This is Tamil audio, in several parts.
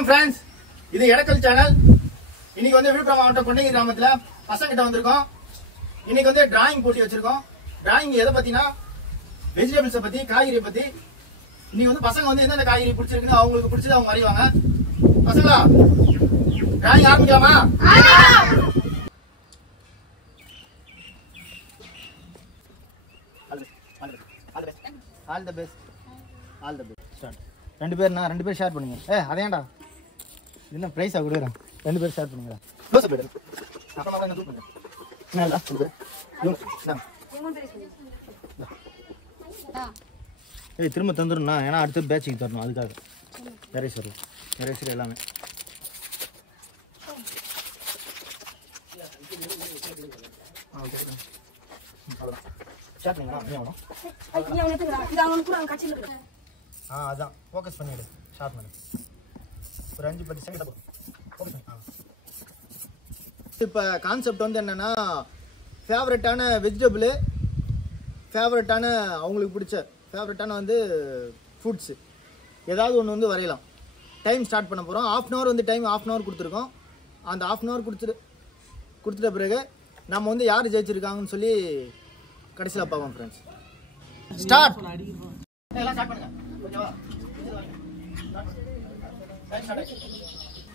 வணக்கம் फ्रेंड्स, இது எடக்கல் சேனல். இன்னைக்கு வந்து விழுப்புரம் மாவட்டம் கொண்டகிரி கிராமத்துல பசங்கிட்ட வந்திருக்கோம். இன்னைக்கு வந்து டிராயிங் போட்டி வச்சிருக்கோம். டிராயிங் எதை பத்தினா வெஜிடபிள்ஸ் பத்தி, காய்கறி பத்தி. இன்னைக்கு வந்து பசங்க வந்து எந்தெந்த காய்கறி பிடிச்சிருக்குன்னு அவங்களுக்கு பிடிச்சது அவங்க வரைவாங்க. பசங்களா டிராயிங் ஆரம்பிக்கலாமா? All the best. All the best. Start. ரெண்டு பேர் ஷேர் பண்ணுங்க. அதேண்டா என்ன பிரைஸ் கொடுக்குறேன். ரெண்டு பேர் ஷேர் பண்ணுங்க. க்ளோஸ் அப் எடு. அப்புறமா நான் தூக்கு பண்ணுங்க. என்னடா சொல்லு. திரும்ப தந்துருண்ணா, ஏன்னா அடுத்த பேட்சுக்கு தரணும். அதுக்காக எரேசர் எல்லாமே அதான் ஃபோக்கஸ் பண்ணிடு. ஷார்ட் பண்ணு. ஒரு 5-10 செகண்ட் ஃபோக்கஸ் பண்ணு. இப்போ கான்செப்ட் வந்து என்னன்னா, ஃபேவரட்டான வெஜிடபிள், ஃபேவரட்டான அவங்களுக்கு பிடிச்ச ஃபேவரட்டான வந்து ஃபுட்ஸு ஏதாவது ஒன்று வந்து வரையலாம். டைம் ஸ்டார்ட் பண்ண போகிறோம். ½ hour வந்து டைம் ½ hour கொடுத்துருக்கோம். அந்த ½ hour கொடுத்துட்ட பிறகு நம்ம வந்து யார் ஜெயிச்சிருக்காங்கன்னு சொல்லி கடைசியில் பார்ப்போம் ஃப்ரெண்ட்ஸ். ஸ்டார்ட். எல்லாம் ஸ்டார்ட் பண்ணுங்க. ஓகேவா?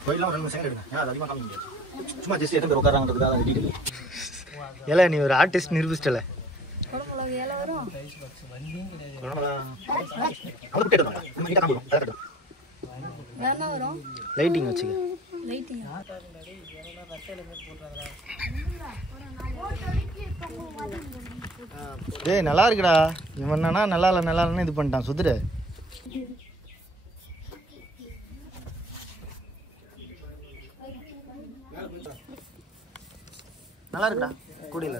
கோயிலாம் 2 செகண்ட் எடுங்க. ஏன்னா அது அதிகமாக காமிக்க முடியாது. சும்மா ஜஸ்ட் எத்தனை பேர் உட்காராங்கிறதுக்காக அந்த டீட்டெயில். ஏல நீ ஒரு ஆர்டிஸ்ட் நிரூபிச்சிட்டல. லைட்டிங் வச்சுக்க. டேய் நல்லா இருக்குடா. இவன் என்னன்னா நல்லா இல்லைன்னு இது பண்ணிட்டான். சுத்துரு. நல்லா இருக்குடா. குடியில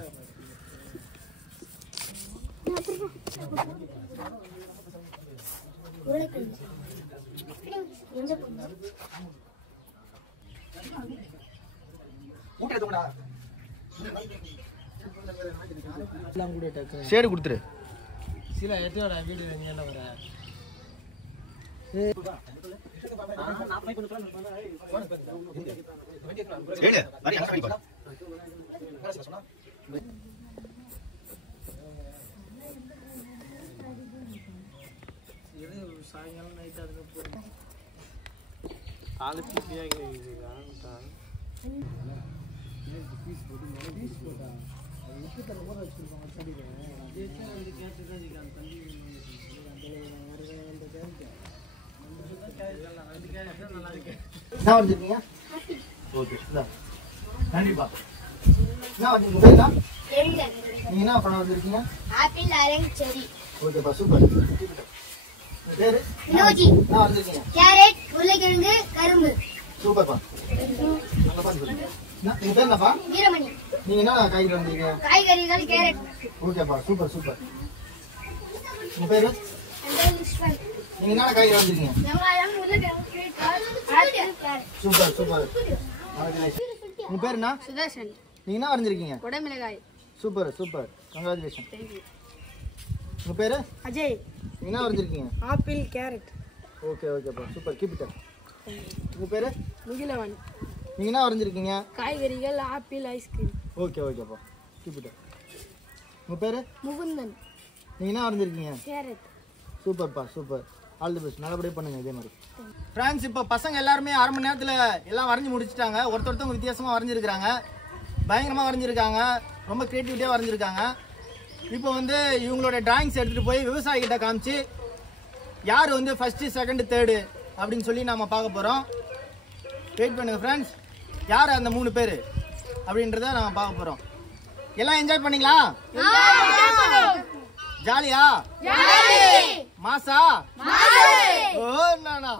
ஷேடு கொடுத்துரு. சில எத்தோட வீடியோ நீ என்ன வர சாயங்காலம் நைட் அதுக்கு ஆளுக்கு கண்டிப்பா நீங்க என்ன பண்ண வந்திருக்கீங்க? ஆப்பிள், ஆரஞ்சு, செரி. ஓகேப்பா, சூப்பர். பேரு வினோஜி. நான் வந்திருக்கீங்க. கேரட், உருளைக்கிழங்கு, கரும்பு. சூப்பர்ப்பா. நல்லா பண்ணுங்க. உங்க பேர் என்னப்பா? வீரமணி. நீங்க என்ன காய்கறி வந்திருக்கீங்க? காய்கறிகள், கேரட். ஓகேப்பா, சூப்பர். உங்க பேரு? நீங்க என்ன காய்கறி வந்திருக்கீங்க? வெங்காயம், உருளைக்கிழங்கு, கேரட். சூப்பர். உங்க பேர் என்ன? சுதர்ஷன். நீங்க என்ன வரைஞ்சிருக்கீங்க? கொடைமிளகாய். சூப்பர். கங்க்ராச்சுலேஷன். Thank you. உங்க பேரு? அஜய். நீங்க என்ன வரைஞ்சிருக்கீங்க? Apple, carrot. ஓகேப்பா, சூப்பர். Keep it up. உங்க பேரு? முகிலவன். நீங்க என்ன வரைஞ்சிருக்கீங்க? காய்கறிகள், ஆப்பிள், ஐஸ்கிரீம். ஓகேப்பா, கீப் இட் அப். உங்க பேரு? முகுந்தன். நீங்க என்ன வரைஞ்சிருக்கீங்க? Carrot. Super. All the best. நல்லபடியா பண்ணுங்க இதே மாதிரி. ஃப்ரெண்ட்ஸ், இப்போ பசங்க எல்லாருமே 1/2 மணி நேரத்தில் எல்லாம் வரைஞ்சி முடிச்சிட்டாங்க. ஒருத்தவங்க வித்தியாசமாக வரைஞ்சிருக்காங்க. பயங்கரமாக வரைஞ்சிருக்காங்க. ரொம்ப க்ரியேட்டிவிட்டியாக வரைஞ்சிருக்காங்க. இப்போ வந்து இவங்களோட டிராயிங்ஸ் எடுத்துகிட்டு போய் விவசாயிகிட்ட காமிச்சு யார் வந்து ஃபஸ்ட்டு, செகண்டு, தேர்டு அப்படின்னு சொல்லி நம்ம பார்க்க போகிறோம். வெயிட் பண்ணுங்க ஃப்ரெண்ட்ஸ். யார் அந்த 3 பேர் அப்படின்றத நம்ம பார்க்க போகிறோம். எல்லாம் என்ஜாய் பண்ணீங்களா? ஜாலியா? மாசா? ஓ நானா?